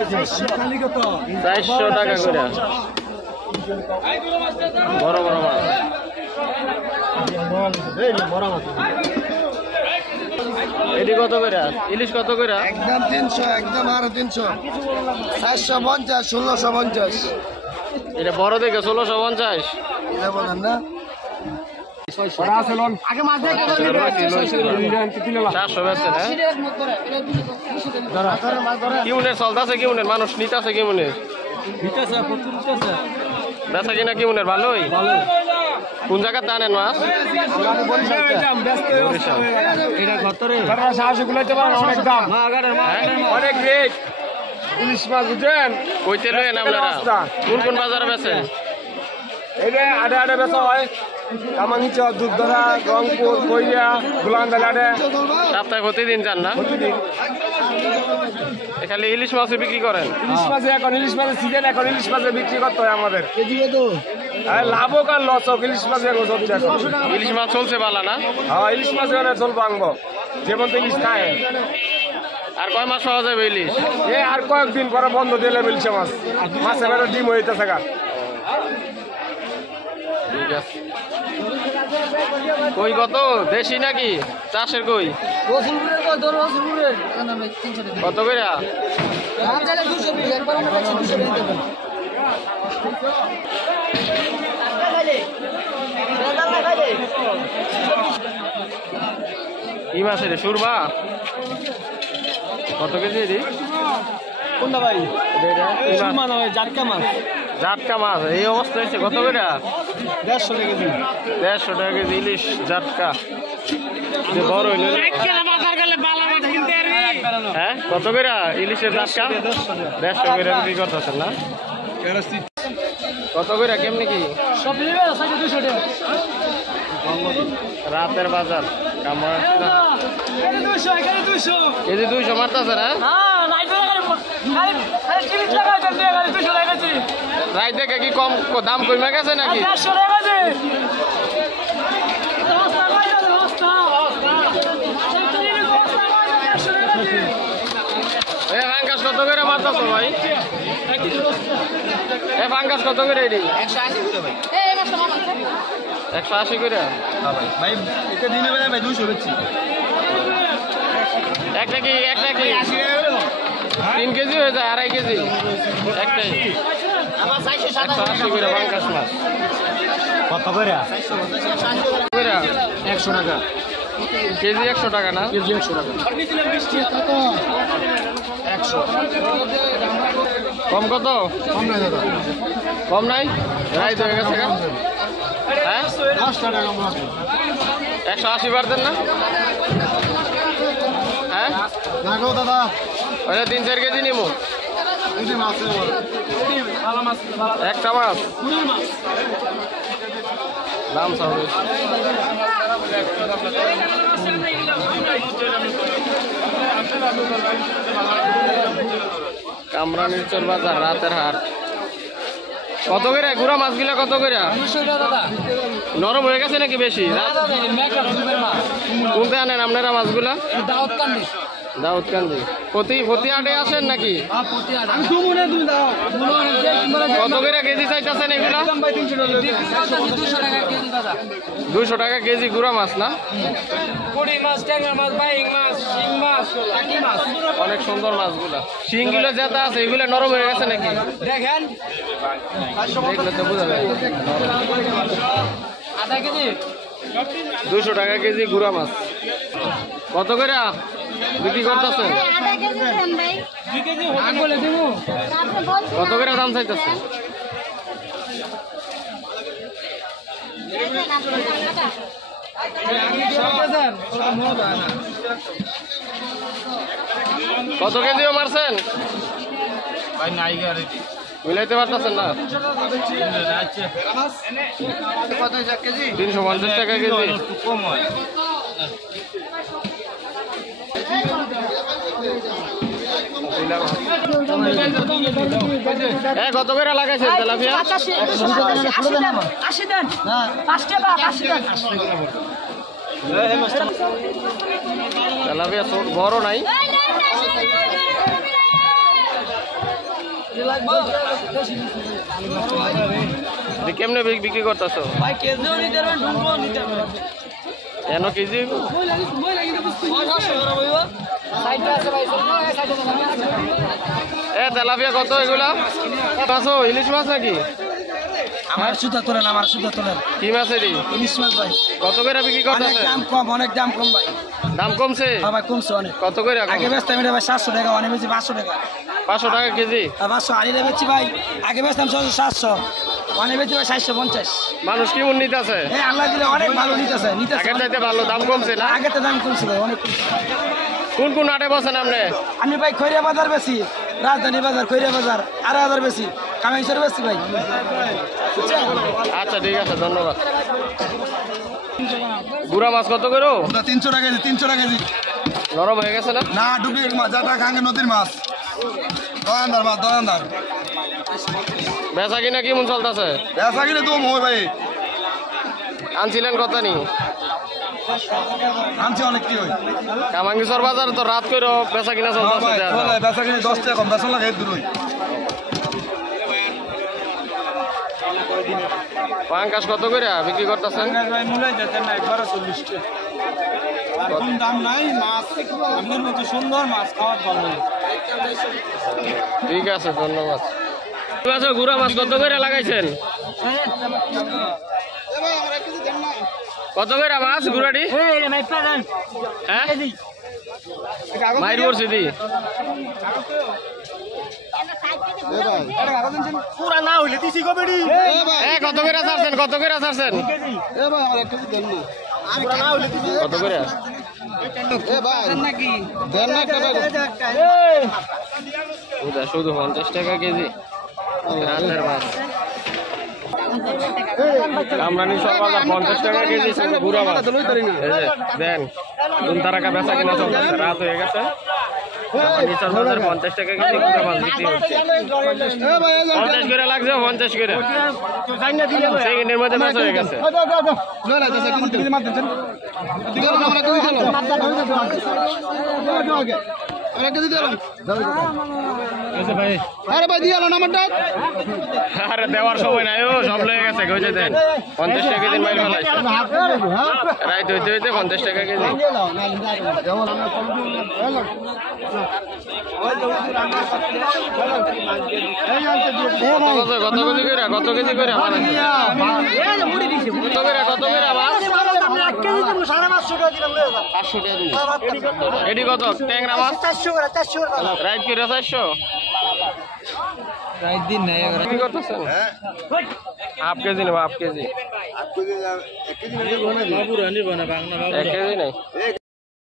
400 টাকা করে বড় বড় মাছ। এটি কত করে? ইলিশ কত করে? একদম 300, একদম আরো 300, 450, 1650। এটা বড় দেখে 1650 এটা বলেন না? আগে মাছ দেখে 400 বেচছে না? কি মনের চলতেছে? কি মনের মানুষ নিতেছে? কি মনের বেচা কিনা? কি মনের ভালোই? কোন জায়গা টানেন মাছ? অনেক রেট ইলিশ মাছ বুঝছেন? কইতে লইেন আপনারা কোন কোন বাজারে বেচেন? এটা আড়ে আড়ে বেচা হয় কামাঙ্গিচর, দুধধরা, রংপুর, কৈরিয়া, গোলান্দাল আড়ে। সপ্তাহে প্রতিদিন যান না? খালি ইলিশ মাছ বিক্রি করেন? ইলিশ মাছ এখন ইলিশ মাছের সিজন, এখন ইলিশ মাছের বিক্রি করতে হয় আমাদের। লাভ হোক আর লস হোক, ইলিশ মাছ এখন চলছে। ইলিশ মাছ চলছে ভালো না? হ্যাঁ, ইলিশ মাছ এখানে চলবো আনবো, যেমন তো ইলিশ খায়। আর কয় মাস পাওয়া যাবে ইলিশ? আর কয়েকদিন পরে বন্ধ দিলে মিলছে মাছ, মাছ এবারে ডিম হইতে থাকা। ঠিক আছে। কই কত? দেশি নাকি চাষের? কই কত করে? কি মাছ রে? সুরমা কত কেজি? কোনটা ভাই? জাটকা মাছ এই অবস্থা হয়েছে। কত করে? 150 টাকা কেজি। 150 টাকা কেজি ইলিশ জাটকা। বড় হইল হ্যাঁ? কত করে ইলিশের জাটকা? 150 করে বিক্রি করতেছেন না? কত করে? কেমনি কি রাতের বাজার? কেজি 200 মারতেছে না? রাত দেখে কি কম দাম কমে গেছে নাকি? ফাঙ্গাস কত করে মারতেছ ভাই? ফাঙ্গাস কত করে? 180 করে। ভাই এটা দিনে বেলা ভাই 200 বেচছি। একটা কি 3 কেজি হয়ে যায়? 2.5 কেজি একটাই? 180 করে ফাঙ্গাস মাছ। কত করে? 100 টাকা কেজি। 100 টাকা না? কেজি 100 টাকা। 100 কম কত? কম নাই দাদা, কম নাই? রাইত হয়ে গেছে। হ্যাঁ 10 টাকা কম আছে। 180 পারতেন না? হ্যাঁ না গো দাদা, ওটা 3-4 কেজি নিবো। এই মাছ একটা মাছ দাম হবে। কামরানীরচর বাজার রাতের হাট। কত করে গুড়া মাছগুলা? কত করে? নরম হয়ে গেছে নাকি বেশি? কোনতে আনেন আপনারা মাছগুলা? দাউদকান্দি। প্রতি হাটে আসেন নাকি? কত করে কেজি চাইতেছেন এগুলা? 200 টাকা কেজি গুড়া মাছ না? অনেক সুন্দর মাছগুলা। শিংগুলো যেটা আছে এগুলো নরম হয়ে গেছে নাকি? দেখেন, দেখলে তো বোঝা যায়। 200 টাকা কেজি গুড়া মাছ। কত করে বিক্রি করতেছেন? কত করে দাম চাইতেছে? কত কেজিও মারছেন ভাই? নাই গাড়ি মিলাইতে পারতেছেন না? 350 টাকা কেজি। কম হয়। কত করে লাগাইছেন তেলাপিয়া? তেলাপিয়া বড় নাই? কেমনে বিক্রি করতেছো? কেন কেজি? তেলাপিয়া কত এগুলা? মাছ ইলিশ মাছ নাকি? আমার সুতা তোলেন, আমার সুতা তোলেন। কি মাছ এটি? ইলিশ মাছ ভাই। কত করে বিক্রি করতেছে? দাম কম, অনেক দাম কম ভাই। দাম কমছে? হ্যাঁ ভাই, কমছে অনেক। কত করে? আগে বেচতাম এটা ভাই 700 টাকা, অনেক বেশি 500 টাকা। 500 টাকা কেজি? 500 আড়িটা বেচছি ভাই। আগে বেচতাম 700, অনেক বেশি ভাই 750। মানুষ কি মন নিতেছে? হ্যাঁ, আল্লাহ দিলে অনেক ভালো নিতেছে। আগের চাইতে ভালো দাম কমছে না? আগের দাম কমছে ভাই, অনেক কমছে। কোন কোন হাটে বসেন আপনি? আমি ভাই খৈরিয়া বাজার বেশি, রাজধানী বাজার, খৈরিয়া বাজার, 8,000 বেশি, কামাইশ্বর বেশি ভাই। আচ্ছা ঠিক আছে, ধন্যবাদ। গুড়া মাছ কত করে? 300 টাকা কেজি, 300 টাকা কেজি। নরম হয়ে গেছে না? না, ডুপ্লিকেট মাছ, যেটা খাঙ্গে নদীর মাছ। দয়ানদার মাছ, দয়ানদার। বেচা কিনা কেমন চলতেছে? বেচা কিনে তো মই ভাই আনছিলেন কত নি? আনছি অনেক কি হয়। কামাঙ্গিচর বাজার তো রাত করে বেচা কিনা চলতেছে। বেচা কিনে 10 টাকা কম, বেচা লাগে দূরই। পাঙ্কাশ কত করে বিক্রি করতেছেন? দাম নাই মাছ, আপনার মতো সুন্দর মাছ খাওয়ার ভালো। ঠিক আছে, ধন্যবাদ। গুড়া মাছ কত করে লাগাইছেন? কত করে মাছ গুড়াটি? হ্যাঁ, মাইর করছি দি। কত করে ছাড়ছেন? কত করে ছাড়ছেন? কত করে? শুধু 50 টাকা কেজি রাতের মাছ। কামরানি সব 50 টাকা কেজি গুড়া মাছ। দেন তারাকা বেচা কিনা চলতেছে, রাত হয়ে গেছে। 50 টাকা কেজি গুড়া মাছ বিক্রি হচ্ছে। 50 করে লাগছে, 50 করে। সেকেন্ডের মধ্যে বেচা হয়ে গেছে। আরে দেওয়ার সময় নাই, ও সব লেগে গেছে। কইছে দেন 50 টাকা কেজি মাইর ফেলাইছে। রাইত হইতে হইতে 50 টাকা কেজি। কত কেজি করে? কত কেজি করে? কত করে মাছ? 500 টাকা। এটি কত? ট্যাংরা মাছ 400 রাইত করে 400। রাইত দিন নাই কি করতেছেন? হাফ কেজি নেব, হাফ কেজি। 1 কেজি নাই।